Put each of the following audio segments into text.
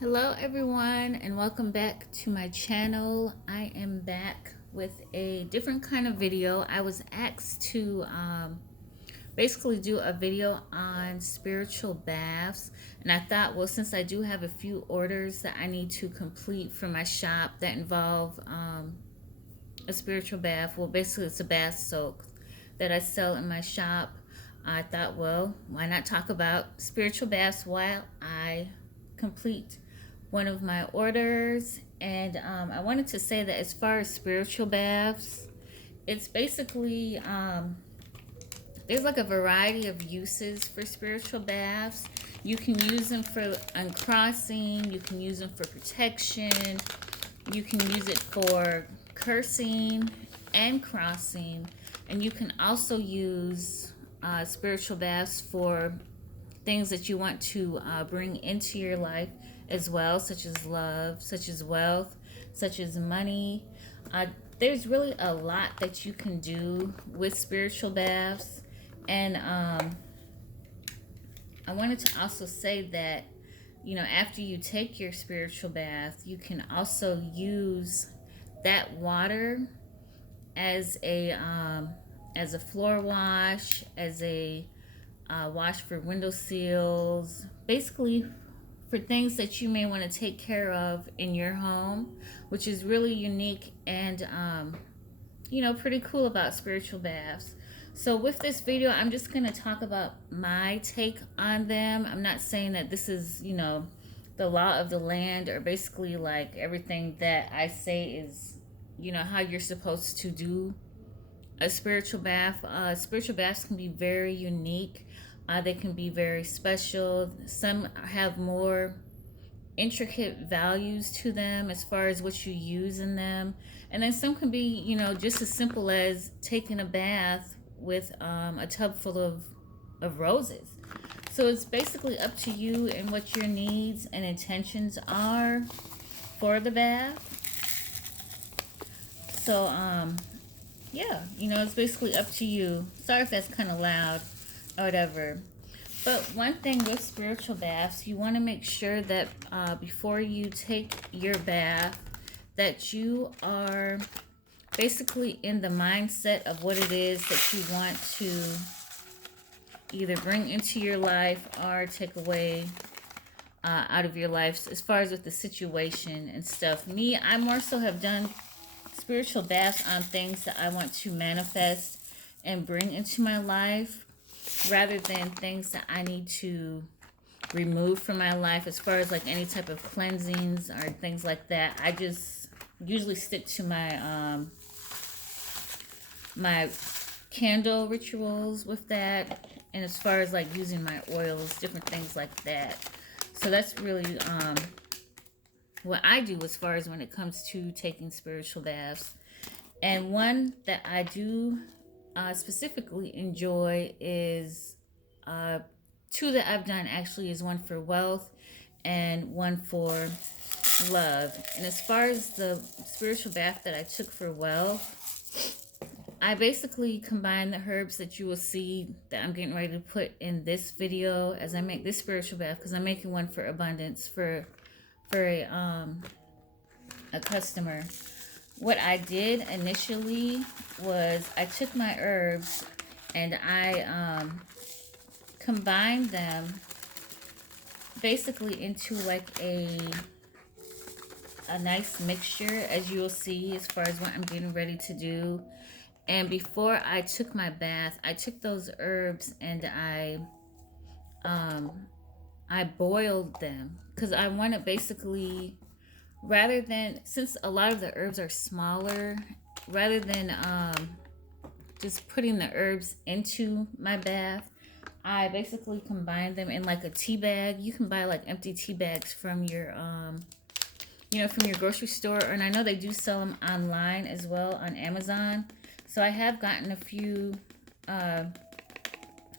Hello everyone and welcome back to my channel. I am back with a different kind of video. I was asked to basically do a video on spiritual baths, and I thought, well, since I do have a few orders that I need to complete for my shop that involve a spiritual bath, well, basically it's a bath soak that I sell in my shop. I thought, well, why not talk about spiritual baths while I complete one of my orders. And I wanted to say that as far as spiritual baths, it's basically there's like a variety of uses for spiritual baths. You can use them for uncrossing, you can use them for protection, you can use it for cursing and crossing, and you can also use spiritual baths for things that you want to bring into your life as well, such as love, such as wealth, such as money. There's really a lot that you can do with spiritual baths. And I wanted to also say that, you know, after you take your spiritual bath, you can also use that water as a floor wash, as a wash for window sills, basically for things that you may want to take care of in your home, which is really unique and pretty cool about spiritual baths. So with this video, I'm just going to talk about my take on them. I'm not saying that this is, the law of the land, or basically like everything that I say is, how you're supposed to do a spiritual bath. Spiritual baths can be very unique. They can be very special. Some have more intricate values to them as far as what you use in them. And then some can be, just as simple as taking a bath with a tub full of roses. So it's basically up to you and what your needs and intentions are for the bath. So, yeah, it's basically up to you. Sorry if that's kind of loud or whatever. But one thing with spiritual baths, you want to make sure that before you take your bath, that you are basically in the mindset of what it is that you want to either bring into your life or take away out of your life, as far as with the situation and stuff. Me, I more so have done spiritual baths on things that I want to manifest and bring into my life, rather than things that I need to remove from my life, as far as like any type of cleansings or things like that. I just usually stick to my my candle rituals with that, and as far as like using my oils, different things like that. So that's really what I do as far as when it comes to taking spiritual baths. And one that I do specifically enjoy is two that I've done actually, is one for wealth and one for love. And as far as the spiritual bath that I took for wealth, I basically combine the herbs that you will see that I'm getting ready to put in this video as I make this spiritual bath, because I'm making one for abundance for a customer. What I did initially was I took my herbs and I combined them basically into like a nice mixture, as you will see, as far as what I'm getting ready to do. And before I took my bath, I took those herbs and I boiled them, because I want to basically, rather than, since a lot of the herbs are smaller, rather than just putting the herbs into my bath, I basically combine them in like a tea bag. You can buy like empty tea bags from your from your grocery store, and I know they do sell them online as well on Amazon. So I have gotten a few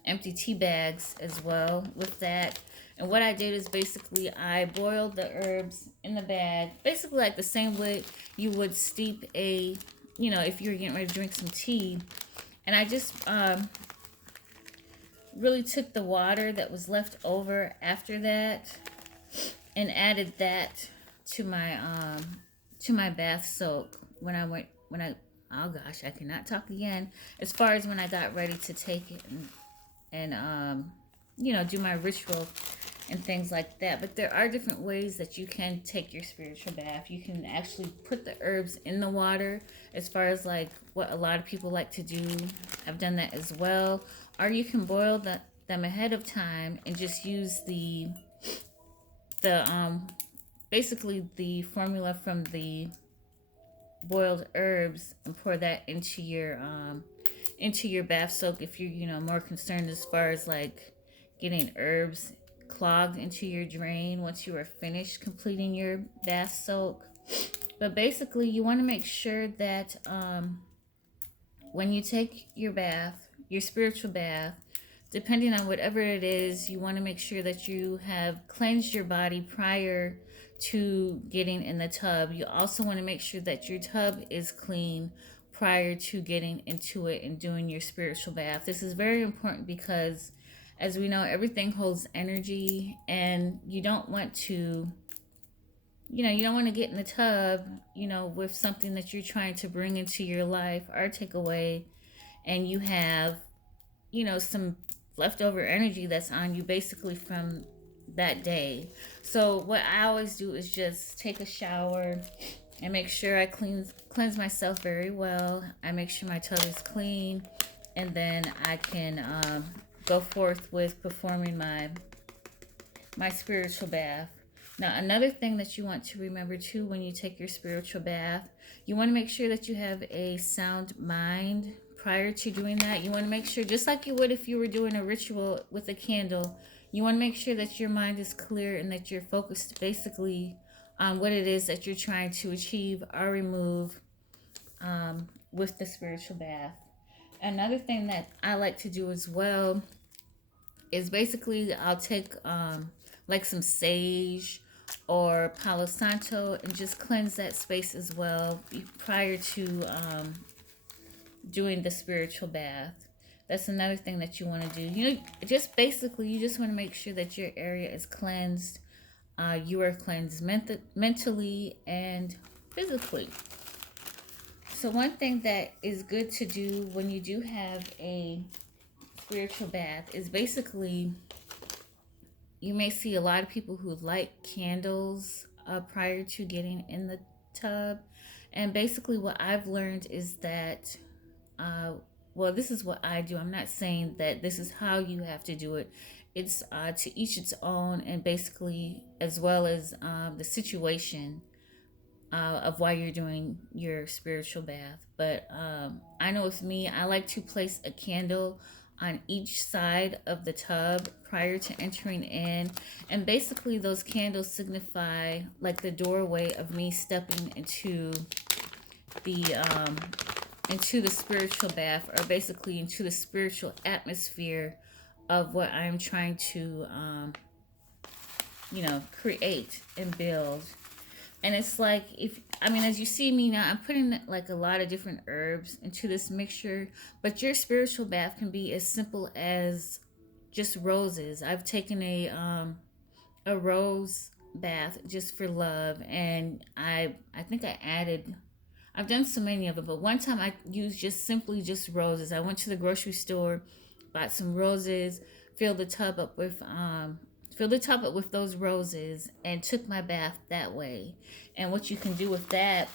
empty tea bags as well with that. And what I did is basically I boiled the herbs in the bag, basically like the same way you would steep a, if you were getting ready to drink some tea. And I just really took the water that was left over after that and added that to my bath soak when I oh gosh, I cannot talk again. As far as when I got ready to take it and do my ritual and things like that. But there are different ways that you can take your spiritual bath. You can actually put the herbs in the water, as far as like what a lot of people like to do. I've done that as well. Or you can boil them ahead of time and just use the basically the formula from the boiled herbs and pour that into your bath soak if you're more concerned as far as like getting herbs clogged into your drain once you are finished completing your bath soak. But basically you want to make sure that when you take your bath, your spiritual bath, depending on whatever it is, you want to make sure that you have cleansed your body prior to getting in the tub. You also want to make sure that your tub is clean prior to getting into it and doing your spiritual bath. This is very important because, as we know, everything holds energy, and you don't want to get in the tub, with something that you're trying to bring into your life or take away, and you have, some leftover energy that's on you basically from that day. So what I always do is just take a shower and make sure I cleanse myself very well. I make sure my tub is clean, and then I can go forth with performing my spiritual bath. Now, another thing that you want to remember too when you take your spiritual bath, you want to make sure that you have a sound mind prior to doing that. You want to make sure, just like you would if you were doing a ritual with a candle, you want to make sure that your mind is clear and that you're focused basically on what it is that you're trying to achieve or remove with the spiritual bath. Another thing that I like to do as well is basically I'll take like some sage or Palo Santo and just cleanse that space as well prior to doing the spiritual bath. That's another thing that you want to do. Just basically, you just want to make sure that your area is cleansed. You are cleansed mentally and physically. So one thing that is good to do when you do have a spiritual bath is basically, you may see a lot of people who light candles prior to getting in the tub. And basically what I've learned is that well, this is what I do. I'm not saying that this is how you have to do it. It's to each its own, and basically as well as the situation of why you're doing your spiritual bath. But I know with me, I like to place a candle on each side of the tub prior to entering in, and basically those candles signify like the doorway of me stepping into the spiritual bath, or basically into the spiritual atmosphere of what I'm trying to create and build. And it's like, as you see me now, I'm putting like a lot of different herbs into this mixture, but your spiritual bath can be as simple as just roses. I've taken a rose bath just for love, and I think I've done so many of them, but one time I used just roses. I went to the grocery store, bought some roses, filled the tub up with those roses, and took my bath that way. And what you can do with that,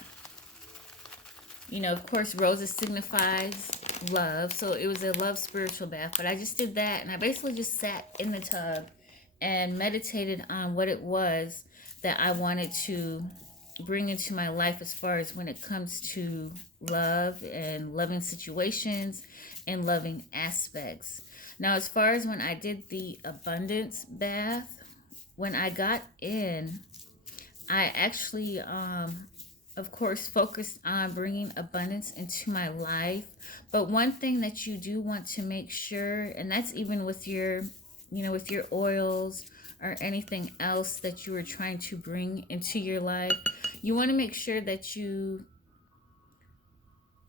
of course, roses signifies love, so it was a love spiritual bath. But I just did that, and I basically just sat in the tub and meditated on what it was that I wanted to bring into my life as far as when it comes to love and loving situations and loving aspects. Now, as far as when I did the abundance bath, when I got in, I actually, of course, focused on bringing abundance into my life. But one thing that you do want to make sure, and that's even with your oils or anything else that you are trying to bring into your life, you want to make sure that you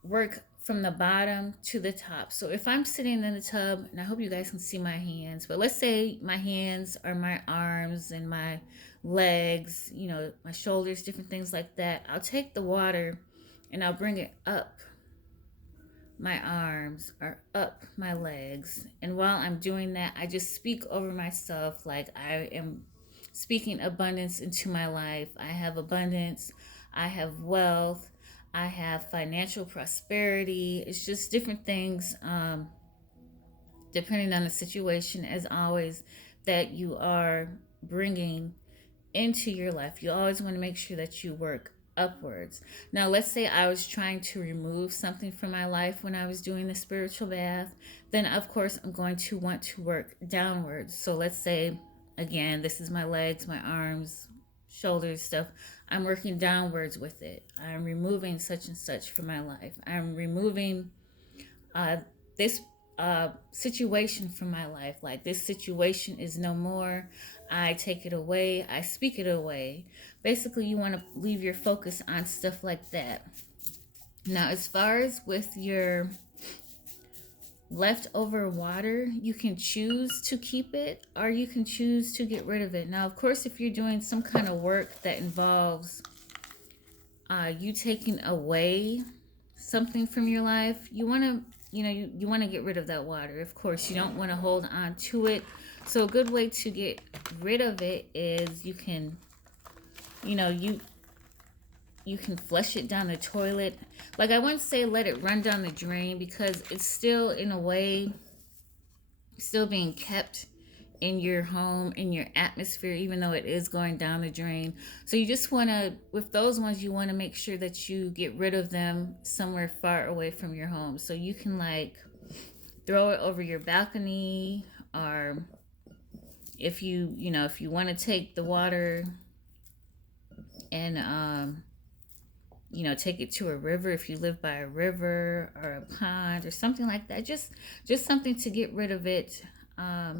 work from the bottom to the top. So if I'm sitting in the tub, and I hope you guys can see my hands, but let's say my hands are my arms and my legs, you know, my shoulders, different things like that. I'll take the water and I'll bring it up my arms or up my legs. And while I'm doing that, I just speak over myself like I am speaking abundance into my life. I have abundance, I have wealth, I have financial prosperity. It's just different things, depending on the situation, as always, that you are bringing into your life. You always want to make sure that you work upwards. Now, let's say I was trying to remove something from my life when I was doing the spiritual bath, then of course I'm going to want to work downwards. So let's say, again, this is my legs, my arms, shoulders, stuff. I'm working downwards with it. I'm removing such and such from my life. I'm removing this situation from my life. Like, this situation is no more. I take it away. I speak it away. Basically, you want to leave your focus on stuff like that. Now, as far as with your leftover water, you can choose to keep it or you can choose to get rid of it. Now, of course, if you're doing some kind of work that involves you taking away something from your life, you want to, you want to get rid of that water. Of course, you don't want to hold on to it. So a good way to get rid of it is you can, you can flush it down the toilet. Like, I wouldn't say let it run down the drain, because it's still, in a way, still being kept in your home, in your atmosphere, even though it is going down the drain. So you just want to, with those ones, you want to make sure that you get rid of them somewhere far away from your home. So you can, like, throw it over your balcony, or if you want to take the water and take it to a river, if you live by a river or a pond or something like that, just something to get rid of it. I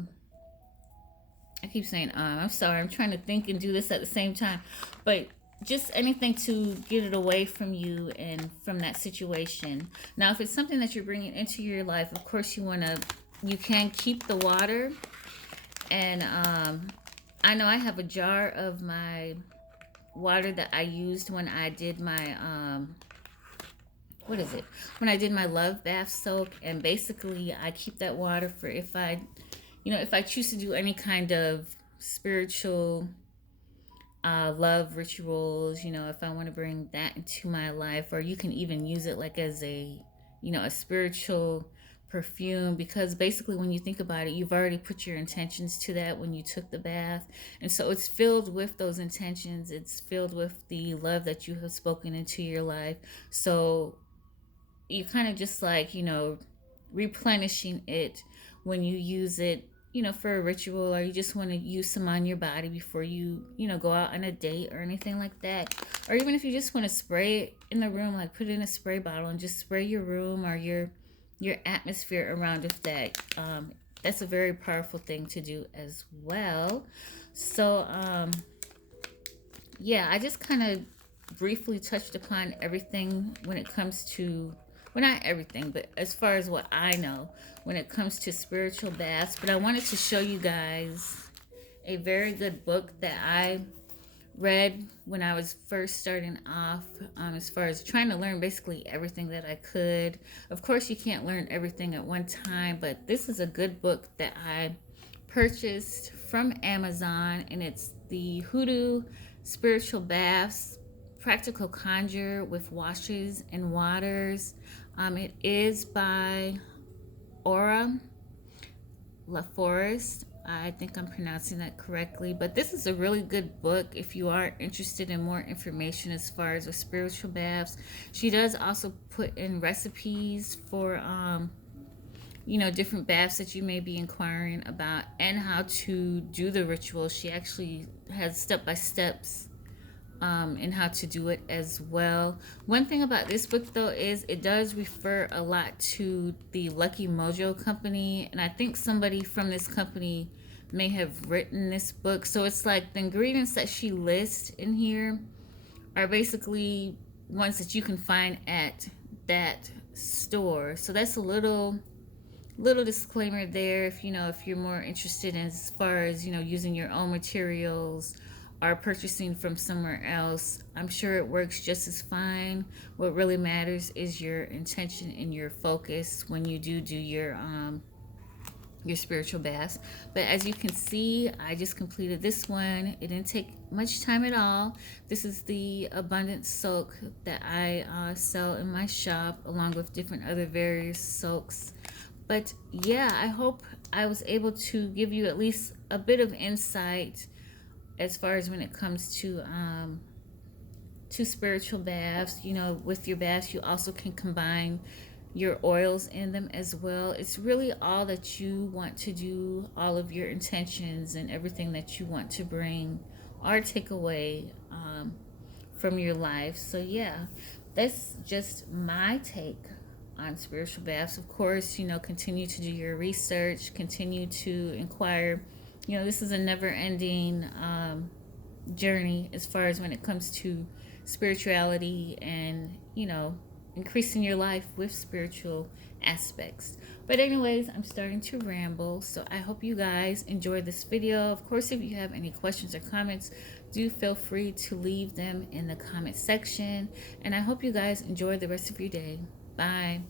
keep saying I'm sorry, I'm trying to think and do this at the same time, but just anything to get it away from you and from that situation. Now, if it's something that you're bringing into your life, of course you can keep the water. And I know I have a jar of my water that I used when I did my when I did my love bath soak. And basically I keep that water for if I choose to do any kind of spiritual love rituals, if I want to bring that into my life. Or you can even use it like as a spiritual perfume, because basically when you think about it, you've already put your intentions to that when you took the bath, and so it's filled with those intentions. It's filled with the love that you have spoken into your life. So you kind of just like replenishing it when you use it, for a ritual, or you just want to use some on your body before you go out on a date or anything like that. Or even if you just want to spray it in the room, like put it in a spray bottle and just spray your room or your atmosphere around with that. That's a very powerful thing to do as well. So I just kind of briefly touched upon everything when it comes to, well, not everything, but as far as what I know when it comes to spiritual baths. But I wanted to show you guys a very good book that I read when I was first starting off, as far as trying to learn basically everything that I could. Of course, you can't learn everything at one time, but this is a good book that I purchased from Amazon, and it's the Hoodoo Spiritual Baths Practical Conjure with Washes and Waters. It is by Aura LaForest. I think I'm pronouncing that correctly, but this is a really good book if you are interested in more information as far as the spiritual baths. She does also put in recipes for different baths that you may be inquiring about, and how to do the ritual. She actually has step-by-steps and how to do it as well. One thing about this book though is it does refer a lot to the Lucky Mojo company, and I think somebody from this company may have written this book. So it's like the ingredients that she lists in here are basically ones that you can find at that store. So that's a little disclaimer there. If if you're more interested in, as far as using your own materials or purchasing from somewhere else, I'm sure it works just as fine. What really matters is your intention and your focus when you do your spiritual baths. But as you can see, I just completed this one. It didn't take much time at all. This is the abundance soak that I sell in my shop, along with different other various soaks. But yeah, I hope I was able to give you at least a bit of insight as far as when it comes to spiritual baths. With your baths, you also can combine your oils in them as well. It's really all that you want to do, all of your intentions and everything that you want to bring or take away from your life. So yeah, that's just my take on spiritual baths. Of course, continue to do your research, continue to inquire. This is a never ending journey as far as when it comes to spirituality and, increasing your life with spiritual aspects. But anyways, I'm starting to ramble, so I hope you guys enjoyed this video. Of course, if you have any questions or comments, do feel free to leave them in the comment section. And I hope you guys enjoy the rest of your day. Bye.